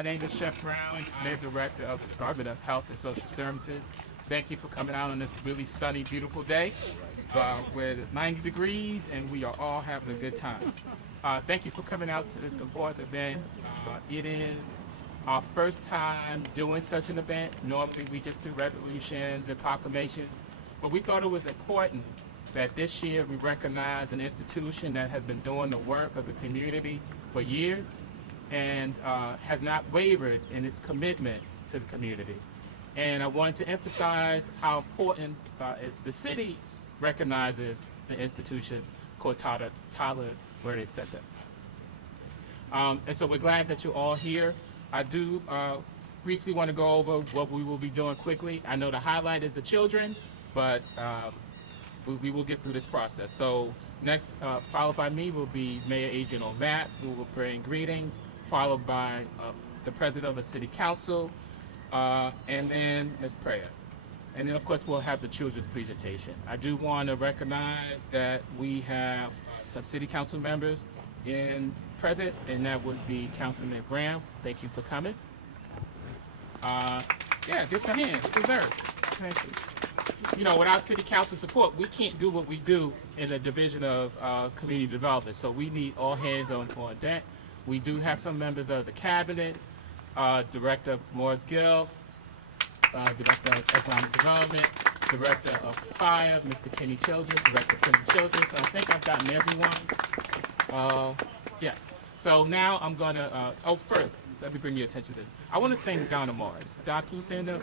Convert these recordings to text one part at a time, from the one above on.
My name is Chef Brown, Mayor Director of the Department of Health and Social Services. Thank you for coming out on this really sunny, beautiful day where it's 90 degrees and we are all having a good time. Thank you for coming out to this important event. It is our first time doing such an event. Normally we just do resolutions and proclamations, but we thought it was important that this year we recognize an institution that has been doing the work of the community for years and has not wavered in its commitment to the community. And I wanted to emphasize how important the city recognizes the institution called Toddler, where they said that. And so we're glad that you're all here. I do briefly want to go over what we will be doing quickly. I know the highlight is the children, but we will get through this process. So next, followed by me, will be Mayor Adrian on Mapp, who will bring greetings, followed by the President of the City Council, and then Ms. Prayer. And then, of course, we'll have the children's presentation. I do want to recognize that we have some City Council members present, and that would be Councilman Graham. Thank you for coming. Yeah, give them a hand. It deserves. Thank you. You know, without City Council support, we can't do what we do in the Division of Community Development. So we need all hands on deck. We do have some members of the Cabinet, Director Morris Gill, Director of Economic Development, Director of Fire, Mr. Kenny Childress, Director Kenny Childress. I think I've gotten everyone. Yes. So now I'm gonna, first, let me bring your attention to this. I want to thank Donna Morris. Doc, can you stand up?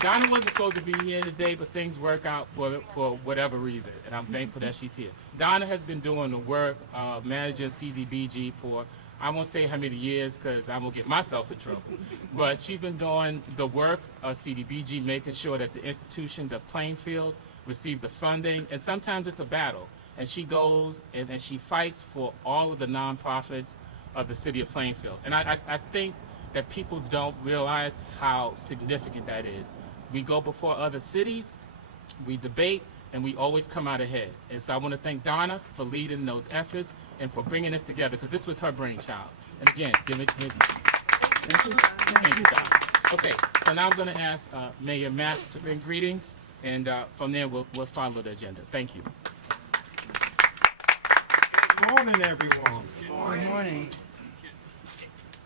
Donna wasn't supposed to be here today, but things work out for whatever reason, and I'm thankful that she's here. Donna has been doing the work of managing CDBG for, I won't say how many years because I'm gonna get myself in trouble, but she's been doing the work of CDBG, making sure that the institutions of Plainfield receive the funding, and sometimes it's a battle, and she goes and she fights for all of the nonprofits of the city of Plainfield. And I think that people don't realize how significant that is. We go before other cities, we debate, and we always come out ahead. And so I want to thank Donna for leading those efforts and for bringing this together, because this was her brainchild. And again, give it. Thank you, Donna. Okay, so now I'm going to ask Mayor Mapp to bring greetings, and from there we'll follow the agenda. Thank you. Good morning, everyone. Good morning.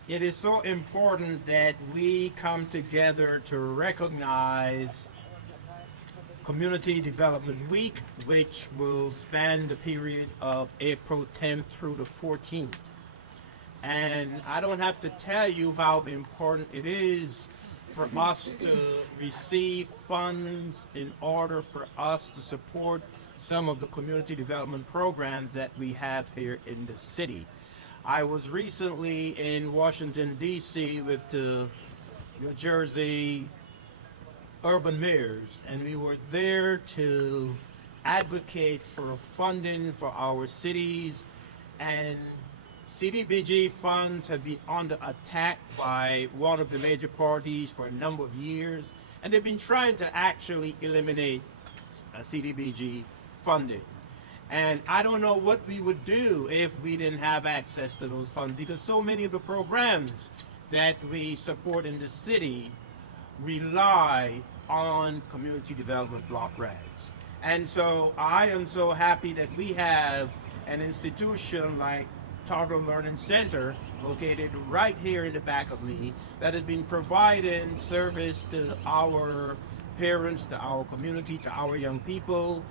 It is so important that we come together to recognize Community Development Week, which will span the period of April 10th through the 14th. And I don't have to tell you how important it is for us to receive funds in order for us to support some of the community development programs that we have here in the city. I was recently in Washington, D.C. with the New Jersey urban mayors, and we were there to advocate for funding for our cities, and CDBG funds have been under attack by one of the major parties for a number of years, and they've been trying to actually eliminate CDBG funding. And I don't know what we would do if we didn't have access to those funds, because so many of the programs that we support in the city rely on community development block grants. And so I am so happy that we have an institution like Toddler Learning Center, located right here in the back of me, that has been providing service to our parents, to our community, to our young people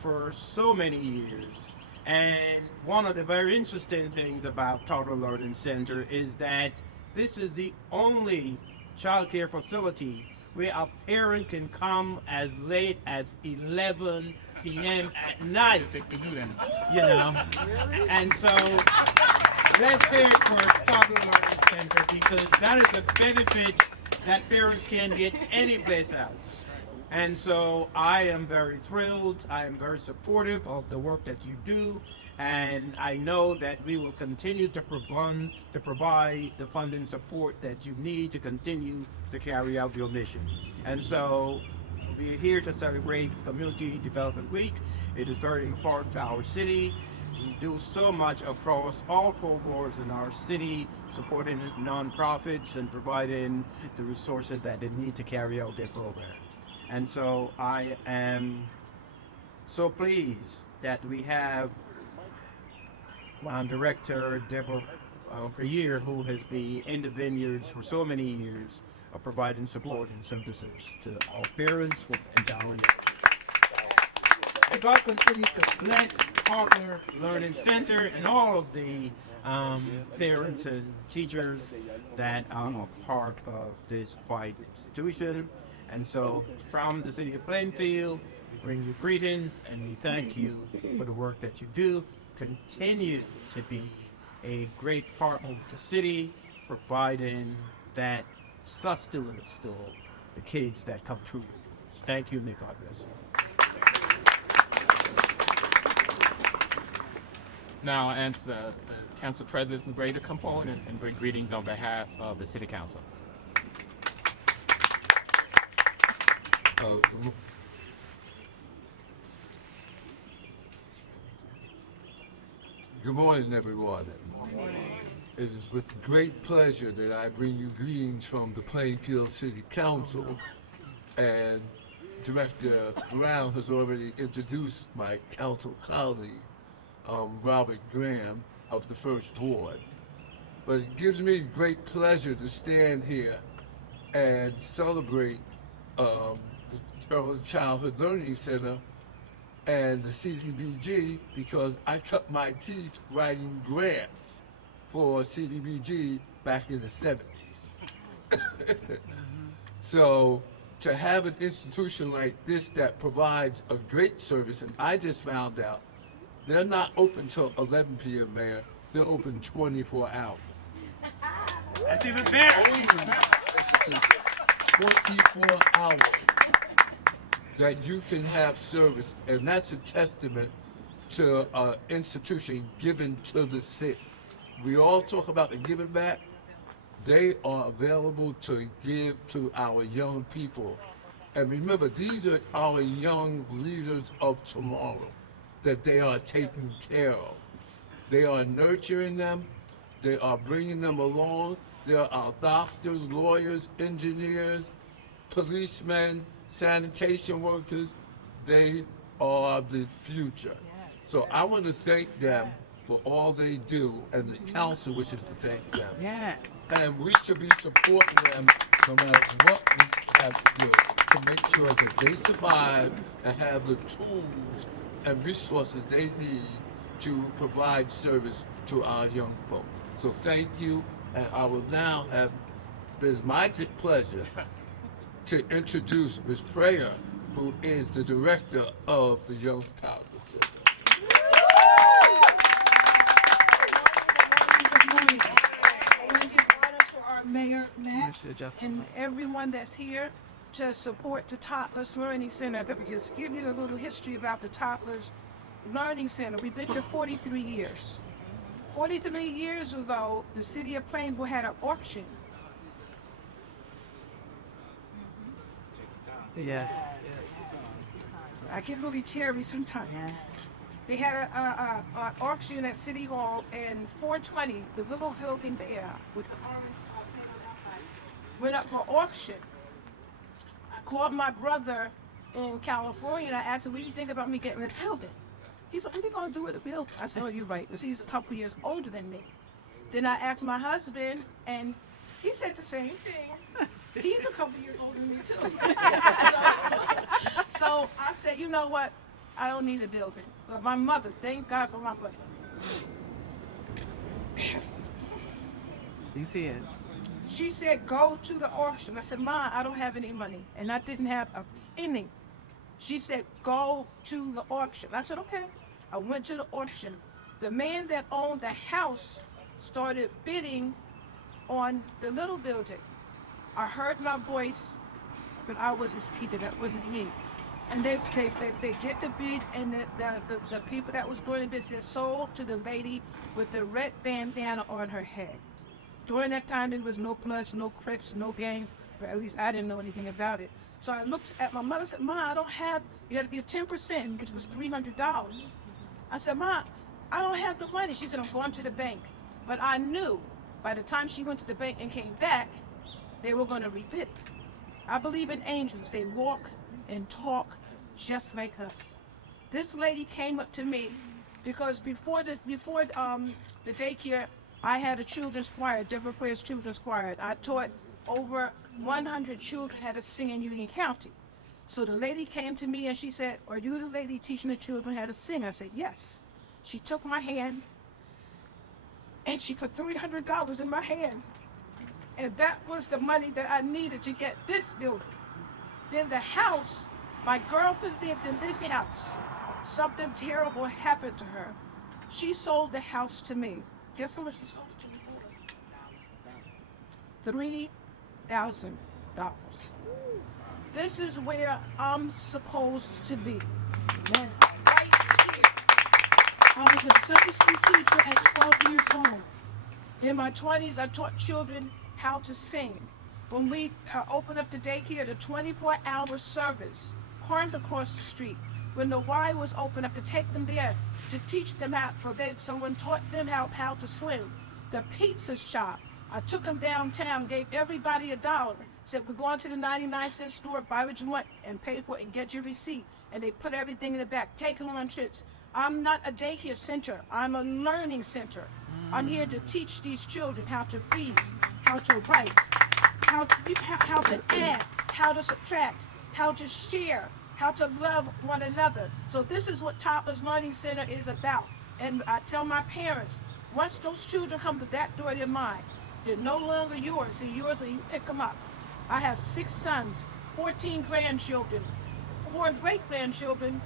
for so many years. And one of the very interesting things about Toddler Learning Center is that this is the only child care facility where a parent can come as late as 11 p.m. at night, you know. And so let's hear it for Toddler Learning Center, because that is a benefit that parents can't get anyplace else. And so I am very thrilled, I am very supportive of the work that you do, and I know that we will continue to provide the funding support that you need to continue to carry out your mission. And so we're here to celebrate Community Development Week. It is very important to our city. We do so much across all four boards in our city, supporting nonprofits and providing the resources that they need to carry out their programs. And so I am so pleased that we have Director Deborah Year, who has been in the vineyards for so many years, of providing support and synthesis to our parents and down. God continue to bless Toddler Learning Center and all of the parents and teachers that are a part of this fine institution. And so from the city of Plainfield, we bring you greetings and we thank you for the work that you do. Continue to be a great partner with the city, providing that sustenance to the kids that come through. Thank you, may God bless you. Now, I ask the council president ready to come forward and bring greetings on behalf of the city council. Good morning, everyone. It is with great pleasure that I bring you greetings from the Plainfield City Council. And Director Brown has already introduced my council colleague, Robert Graham of the First Ward. But it gives me great pleasure to stand here and celebrate the Early Childhood Learning Center and the CDBG because I cut my teeth writing grants for CDBG back in the 70s. So to have an institution like this that provides a great service, and I just found out they're not open till 11 p.m., Mayor. They're open 24 hours. That's even better. 24 hours that you can have service, and that's a testament to an institution given to the sick. We all talk about the giving back. They are available to give to our young people. And remember, these are our young leaders of tomorrow that they are taking care of. They are nurturing them. They are bringing them along. There are doctors, lawyers, engineers, policemen, sanitation workers. They are the future. So I want to thank them for all they do, and the council wishes to thank them. Yes. And we should be supporting them no matter what we have to do to make sure that they survive and have the tools and resources they need to provide service to our young folk. So thank you, and I will now have, it is my pleasure to introduce Ms. Prayer, who is the director of the Young Toddler Center. I want to give honor to our mayor, Mapp, and everyone that's here to support the Toddlers Learning Center. Let me just give you a little history about the Toddlers Learning Center. We've been here 43 years. 43 years ago, the city of Plainfield had an auction. Yes. I get really teary sometimes. They had an auction at City Hall, and 420, the little building there with the orange outside, went up for auction. I called my brother in California and I asked him, what do you think about me getting a building? He said, what are you going to do with a building? I said, oh, you're right, because he's a couple years older than me. Then I asked my husband, and he said the same thing. He's a couple years older than me, too. So I said, you know what? I don't need a building. But my mother, thank God for my mother. You see it. She said, go to the auction. I said, Ma, I don't have any money. And I didn't have a penny. She said, go to the auction. I said, okay. I went to the auction. The man that owned the house started bidding on the little building. I heard my voice, but I was his Peter, that wasn't me. And they did the bid, and the people that was doing the business sold to the lady with the red bandana on her head. During that time, there was no Bloods, no Crips, no gangs, or at least I didn't know anything about it. So I looked at my mother and said, Ma, I don't have, you have to give 10%, which was $300. I said, Ma, I don't have the money. She said, I'm going to the bank. But I knew by the time she went to the bank and came back, they were going to rebid it. I believe in angels. They walk and talk just like us. This lady came up to me because before the daycare, I had a children's choir, Deborah Prayer's children's choir. I taught over 100 children how to sing in Union County. So the lady came to me and she said, are you the lady teaching the children how to sing? I said, yes. She took my hand and she put $300 in my hand. And that was the money that I needed to get this building. Then the house, my girlfriend lived in this house. Something terrible happened to her. She sold the house to me. Guess how much she sold it to me for? $3,000. This is where I'm supposed to be. Right here. I was a Sunday school teacher at 12 years old. In my 20s, I taught children how to sing. When we opened up the daycare, the 24-hour service, parked across the street. When the Y was opened up, to take them there, to teach them how, someone taught them how to swim. The pizza shop, I took them downtown, gave everybody $1. Said, we're going to the 99-cent store, buy what you want, and pay for it, and get your receipt. And they put everything in the back, take them on trips. I'm not a daycare center. I'm a learning center. I'm here to teach these children how to read, how to write, how to add, how to subtract, how to share, how to love one another. So this is what Toddler's Learning Center is about. And I tell my parents, once those children come to that door, they're mine. They're no longer yours. They're yours when you pick them up. I have 6 sons, 14 grandchildren, 4 great-grandchildren,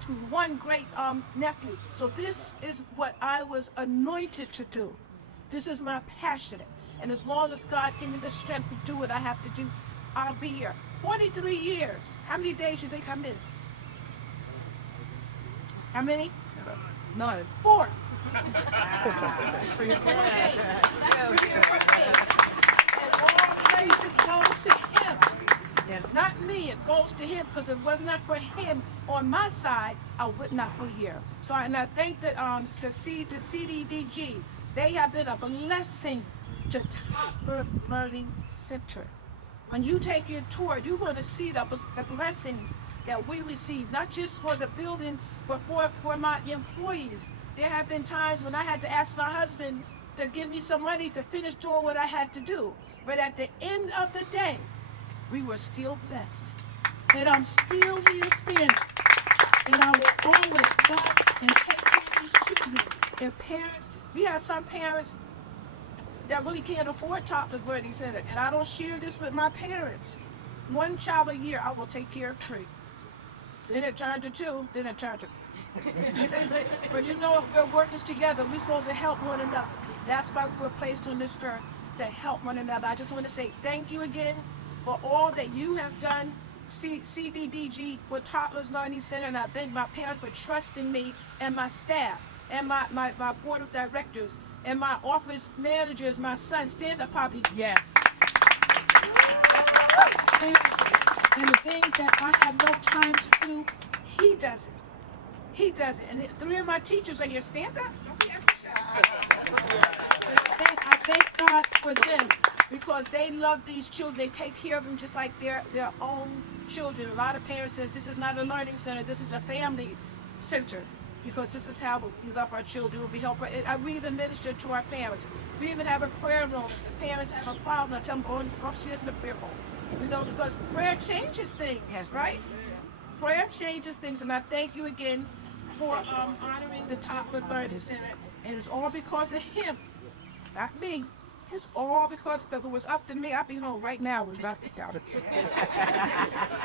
to 1 great nephew. So this is what I was anointed to do. This is my passion. And as long as God gives me the strength to do what I have to do, I'll be here. 43 years. How many days do you think I missed? How many? None. 4. 4 days. 4 days. And all praises goes to Him. Yeah. Not me, it goes to Him, because if it was not for Him on my side, I would not be here. So, and I think that the CDBG, they have been a blessing to Toddler Learning Center. When you take your tour, you're going to see the blessings that we receive, not just for the building, but for my employees. There have been times when I had to ask my husband to give me some money to finish doing what I had to do. But at the end of the day, we were still blessed. And I'm still here standing. And I will always love and take care of these children. Their parents, we have some parents that really can't afford Toddler Learning Center. And I don't share this with my parents. 1 child a year, I will take care of 3. Then it turned to 2, then it turned to But you know, if we're working together, we're supposed to help one another. That's why we're placed on this earth, to help one another. I just want to say thank you again for all that you have done, CDBG, for Toddler's Learning Center, and I thank my parents for trusting me and my staff and my board of directors and my office managers, my son. Stand up, Poppy. Yes. And the things that I have no time to do, he does it. He does it. And 3 of my teachers are here. Stand up. Don't be ever shy. I thank God for them, because they love these children. They take care of them just like their own children. A lot of parents says this is not a learning center. This is a family center, because this is how we love our children. We help. We even minister to our parents. We even have a prayer room. If the parents have a problem, I tell them go upstairs in the prayer room. You know, because prayer changes things, Yes. right? Prayer changes things, and I thank you again for honoring the Toddler Learning Center. And it's all because of him, not me. It's all because if it was up to me, I'd be home right now without the doubt.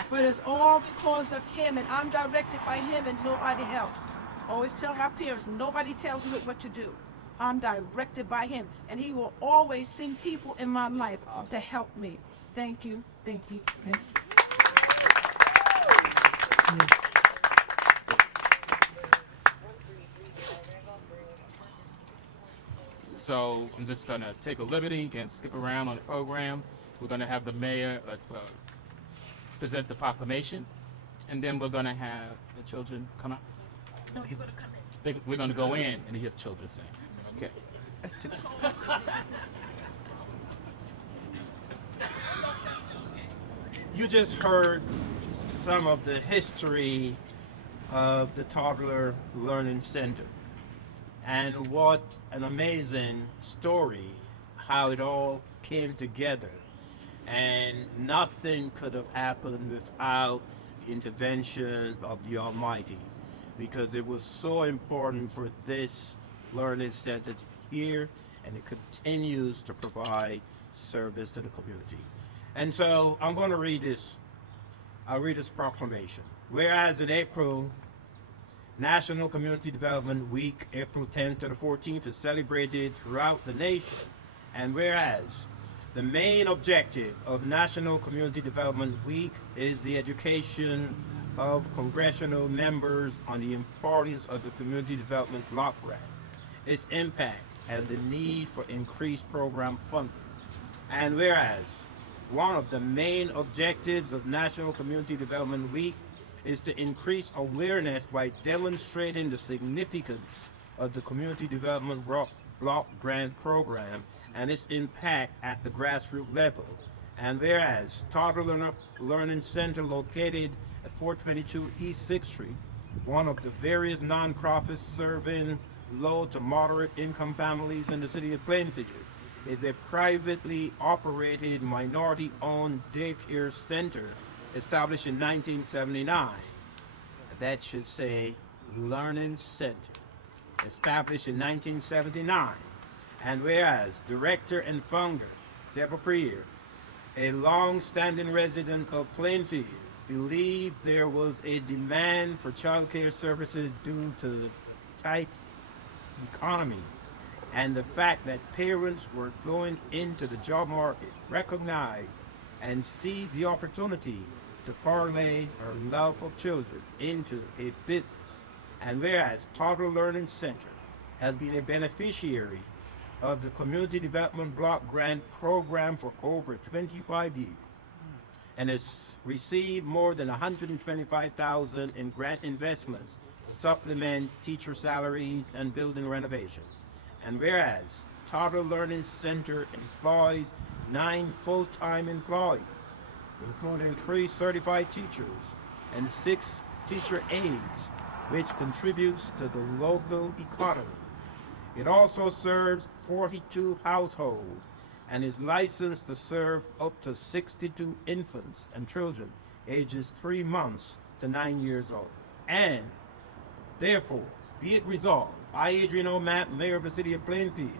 But it's all because of him, and I'm directed by him and nobody else. Always tell my parents, nobody tells me what to do. I'm directed by him, and he will always send people in my life to help me. Thank you, thank you, thank you. So I'm just gonna take a liberty and skip around on the program. We're gonna have the mayor present the proclamation, and then we're gonna have the children come out. No, you're gonna come in. We're going to go in and hear children sing. Okay. That's too. You just heard some of the history of the Toddler Learning Center. And what an amazing story, how it all came together. And nothing could have happened without the intervention of the Almighty, because it was so important for this learning center here, and it continues to provide service to the community. And so I'm going to read this. I'll read this proclamation. Whereas in April, National Community Development Week, April 10th to the 14th, is celebrated throughout the nation. And whereas the main objective of National Community Development Week is the education of congressional members on the importance of the Community Development Block Grant, its impact, and the need for increased program funding. And whereas one of the main objectives of National Community Development Week is to increase awareness by demonstrating the significance of the Community Development Block Grant Program and its impact at the grassroots level. And whereas Toddler Learning Center, located at 422 East 6th Street, one of the various nonprofits serving low to moderate income families in the city of Plainfield, is a privately operated, minority-owned daycare center established in 1979. That should say Learning Center, established in 1979. And whereas Director and Founder Deborah Prier, a long-standing resident of Plainfield, believed there was a demand for child care services due to the tight economy and the fact that parents were going into the job market, recognized and seized the opportunity to parlay her love of children into a business. And whereas Toddler Learning Center has been a beneficiary of the Community Development Block Grant Program for over 25 years and has received more than $125,000 in grant investments to supplement teacher salaries and building renovations. And whereas Toddler Learning Center employs 9 full-time employees, including 3 certified teachers and 6 teacher aides, which contributes to the local economy. It also serves 42 households and is licensed to serve up to 62 infants and children ages 3 months to 9 years old. And therefore, be it resolved, I, Adrian Mapp, Mayor of the City of Plainfield,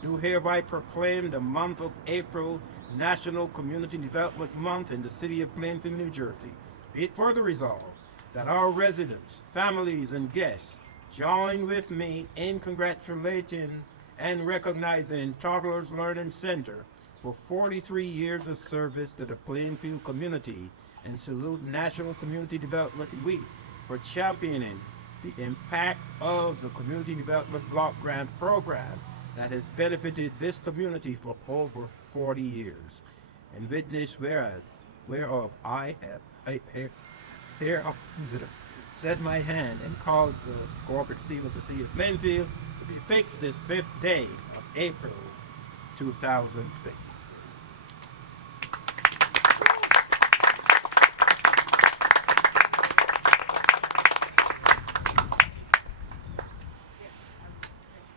do hereby proclaim the month of April National Community Development Month in the City of Plainfield, New Jersey. Be it further resolved that our residents, families, and guests join with me in congratulating and recognizing Toddler's Learning Center for 43 years of service to the Plainfield community, and salute National Community Development Week for championing the impact of the Community Development Block Grant Program that has benefited this community for over 40 years. And witness whereof I have set my hand and caused the corporate seal of the City of Plainfield to be fixed this 5th day of April 2003.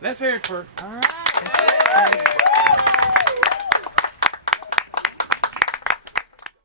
Let's hear it for. All right.